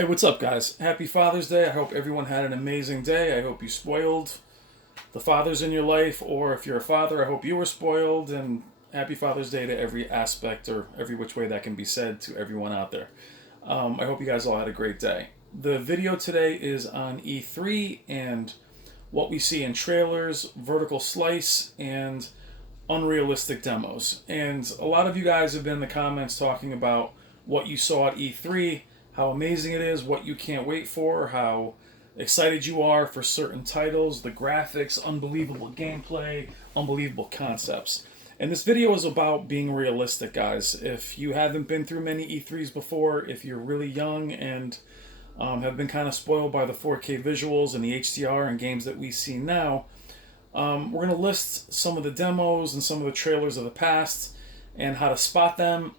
Hey, what's up, guys? Happy Father's Day. I hope everyone had an amazing day. I hope you spoiled the fathers in your life, or if you're a father, I hope you were spoiled. And happy Father's Day to every aspect or every which way that can be said to everyone out there. I hope you guys all had a great day. The video today is on E3 and what we see in trailers, vertical slice, and unrealistic demos. And a lot of you guys have been in the comments talking about what you saw at E3, how amazing it is, what you can't wait for, how excited you are for certain titles, the graphics, unbelievable gameplay, unbelievable concepts. And this video is about being realistic, guys. If you haven't been through many E3s before, if you're really young and have been kind of spoiled by the 4K visuals and the HDR and games that we see now, we're going to list some of the demos and some of the trailers of the past and how to spot them,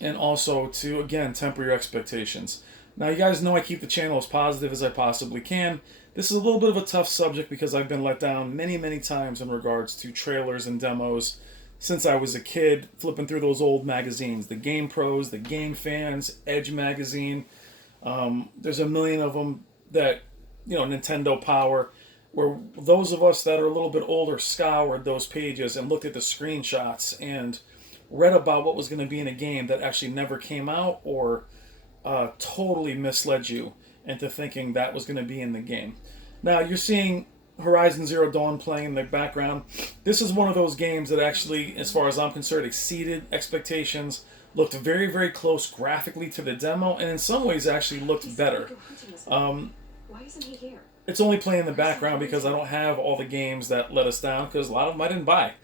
and also to, again, temper your expectations. Now, you guys know I keep the channel as positive as I possibly can. This is a little bit of a tough subject because I've been let down many, many times in regards to trailers and demos since I was a kid, flipping through those old magazines, the Game Pros, the Game Fans, Edge magazine. There's a million of them that, Nintendo Power, where those of us that are a little bit older scoured those pages and looked at the screenshots and read about what was going to be in a game that actually never came out, or totally misled you into thinking that was going to be in the game. Now, you're seeing Horizon Zero Dawn playing in the background. This is one of those games that actually, as far as I'm concerned, exceeded expectations, looked very, very close graphically to the demo, and in some ways actually looked better. Why isn't he here? It's only playing in the background because I don't have all the games that let us down, because a lot of them I didn't buy.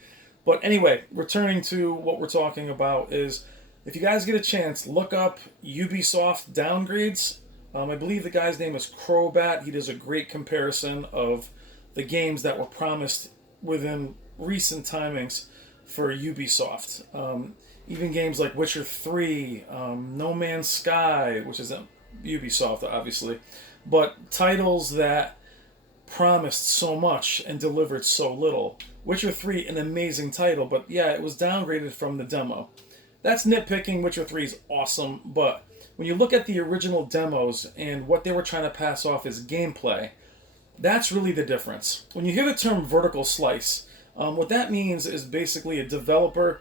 But anyway, returning to what we're talking about is, if you guys get a chance, look up Ubisoft downgrades. I believe the guy's name is Crobat. He does a great comparison of the games that were promised within recent timings for Ubisoft. Even games like Witcher 3, No Man's Sky, which isn't Ubisoft, obviously, but titles that promised so much and delivered so little. Witcher 3, an amazing title, but yeah, it was downgraded from the demo. That's nitpicking. Witcher 3 is awesome, but when you look at the original demos and what they were trying to pass off as gameplay, that's really the difference. When you hear the term vertical slice, what that means is basically a developer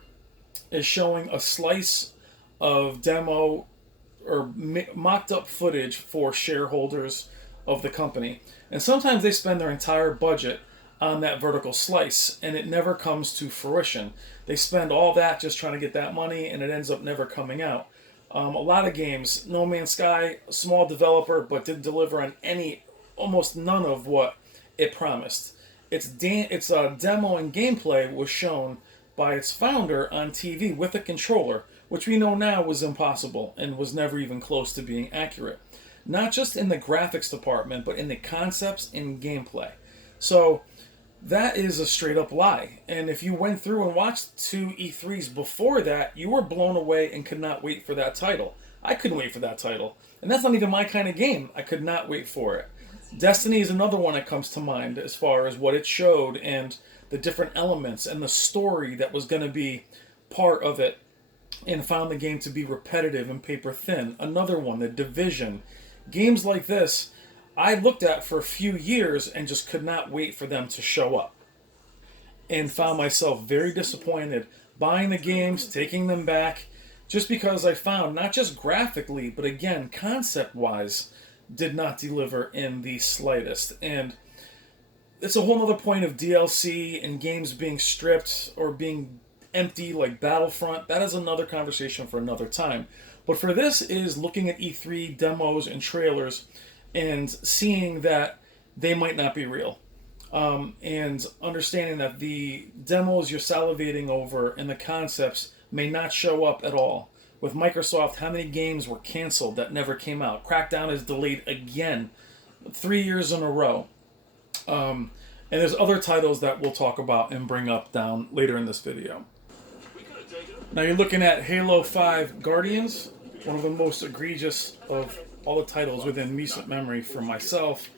is showing a slice of demo or mocked up footage for shareholders of the company. And sometimes they spend their entire budget on that vertical slice, and it never comes to fruition. They spend all that just trying to get that money, and it ends up never coming out. A lot of games, No Man's Sky, small developer, but didn't deliver on almost none of what it promised. Its demo and gameplay was shown by its founder on TV with a controller, which we know now was impossible and was never even close to being accurate. Not just in the graphics department, but in the concepts and gameplay. So that is a straight up lie. And if you went through and watched 2 E3s before that, you were blown away and could not wait for that title. I couldn't wait for that title. And that's not even my kind of game. I could not wait for it. Destiny is another one that comes to mind as far as what it showed and the different elements and the story that was going to be part of it, and found the game to be repetitive and paper thin. Another one, The Division. Games like this, I looked at for a few years and just could not wait for them to show up. And found myself very disappointed buying the games, taking them back, just because I found, not just graphically, but again, concept-wise, did not deliver in the slightest. And it's a whole other point of DLC and games being stripped or being empty like Battlefront. That is another conversation for another time. But for this is looking at E3 demos and trailers and seeing that they might not be real. And understanding that the demos you're salivating over and the concepts may not show up at all. With Microsoft, how many games were canceled that never came out? Crackdown is delayed again, 3 years in a row. And there's other titles that we'll talk about and bring up down later in this video. Now you're looking at Halo 5 Guardians, one of the most egregious of all the titles within recent memory for myself.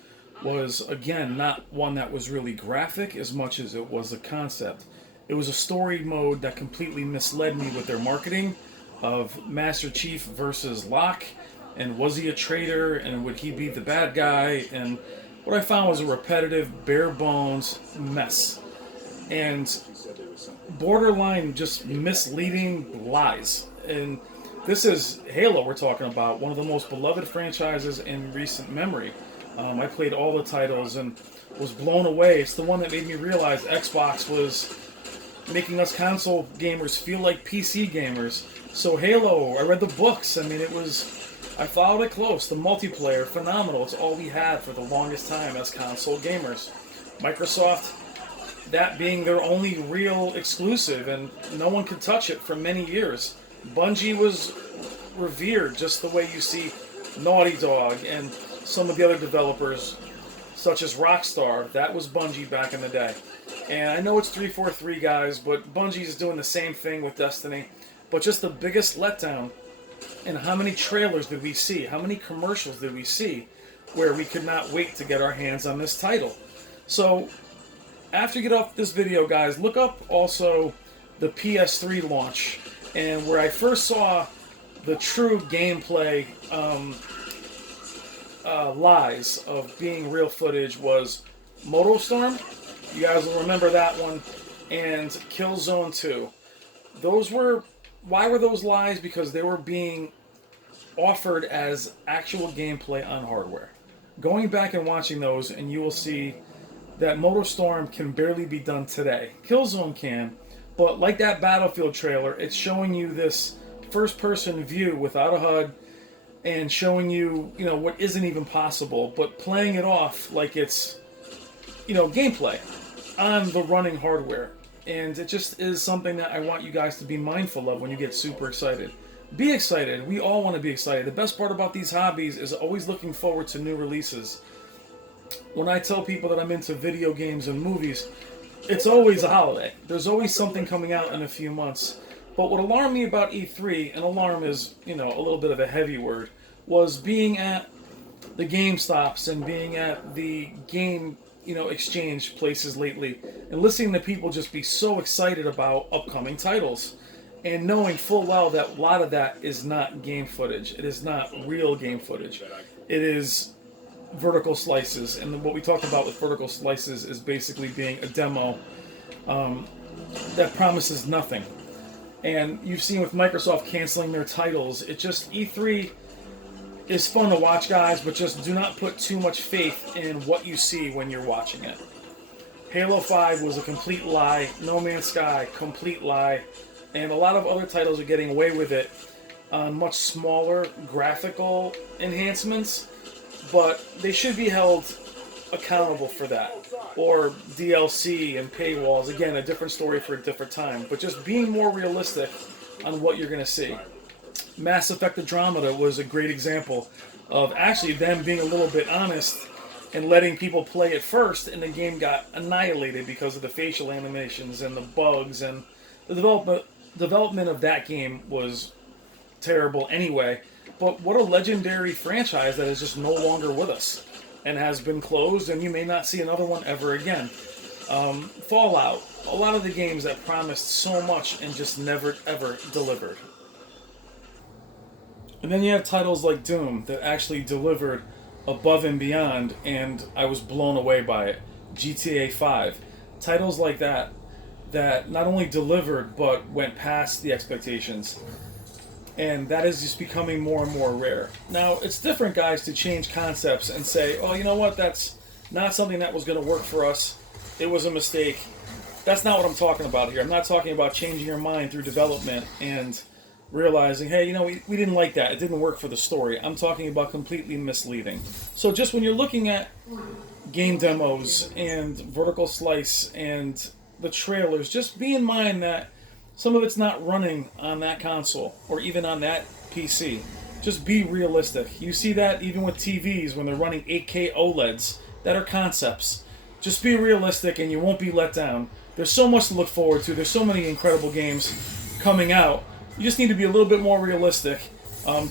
Was, again, not one that was really graphic as much as it was a concept. It was a story mode that completely misled me with their marketing of Master Chief versus Locke, and was he a traitor, and would he be the bad guy? And what I found was a repetitive, bare bones mess, and borderline just misleading lies. And this is Halo we're talking about, one of the most beloved franchises in recent memory. I played all the titles and was blown away. It's the one that made me realize Xbox was making us console gamers feel like PC gamers. So Halo, I read the books. I mean, I followed it close. The multiplayer, phenomenal. It's all we had for the longest time as console gamers. Microsoft, that being their only real exclusive, and no one could touch it for many years. Bungie was revered just the way you see Naughty Dog and some of the other developers, such as Rockstar. That was Bungie back in the day. And I know it's 343 guys, but Bungie's doing the same thing with Destiny. But just the biggest letdown, and how many trailers did we see? How many commercials did we see where we could not wait to get our hands on this title? So after you get off this video, guys, look up also the PS3 launch, and where I first saw the true gameplay lies of being real footage was MotoStorm. You guys will remember that one, and Killzone 2. Why were those lies? Because they were being offered as actual gameplay on hardware. Going back and watching those, and you will see that MotoStorm can barely be done today. Killzone can, but like that Battlefield trailer, it's showing you this first-person view without a HUD, and showing you, what isn't even possible, but playing it off like it's, gameplay on the running hardware. And it just is something that I want you guys to be mindful of when you get super excited. Be excited. We all want to be excited. The best part about these hobbies is always looking forward to new releases. When I tell people that I'm into video games and movies, it's always a holiday. There's always something coming out in a few months. But what alarmed me about E3, and alarm is, a little bit of a heavy word, was being at the GameStops and being at the game, exchange places lately, and listening to people just be so excited about upcoming titles, and knowing full well that a lot of that is not game footage. It is not real game footage. It is vertical slices, and what we talk about with vertical slices is basically being a demo that promises nothing. And you've seen with Microsoft canceling their titles, E3 is fun to watch, guys, but just do not put too much faith in what you see when you're watching it. Halo 5 was a complete lie. No Man's Sky, complete lie. And a lot of other titles are getting away with it on much smaller graphical enhancements, but they should be held accountable for that. Or DLC and paywalls. Again, a different story for a different time. But just being more realistic on what you're going to see. Mass Effect Andromeda was a great example of actually them being a little bit honest and letting people play it first, and the game got annihilated because of the facial animations and the bugs, and the development of that game was terrible anyway. But what a legendary franchise that is just no longer with us and has been closed, and you may not see another one ever again. Fallout, a lot of the games that promised so much and just never ever delivered. And then you have titles like Doom that actually delivered above and beyond, and I was blown away by it. GTA 5. Titles like that not only delivered but went past the expectations. And that is just becoming more and more rare. Now, it's different, guys, to change concepts and say, oh, you know what, that's not something that was going to work for us. It was a mistake. That's not what I'm talking about here. I'm not talking about changing your mind through development and realizing, hey, we didn't like that. It didn't work for the story. I'm talking about completely misleading. So just when you're looking at game demos and vertical slice and the trailers, just be in mind that some of it's not running on that console or even on that PC. Just be realistic. You see that even with TVs when they're running 8K OLEDs that are concepts. Just be realistic and you won't be let down. There's so much to look forward to. There's so many incredible games coming out. You just need to be a little bit more realistic.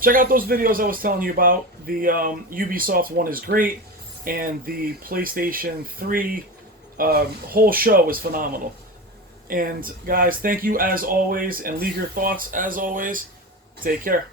Check out those videos I was telling you about. The Ubisoft one is great, and the PlayStation 3 whole show is phenomenal. And guys, thank you as always, and leave your thoughts as always. Take care.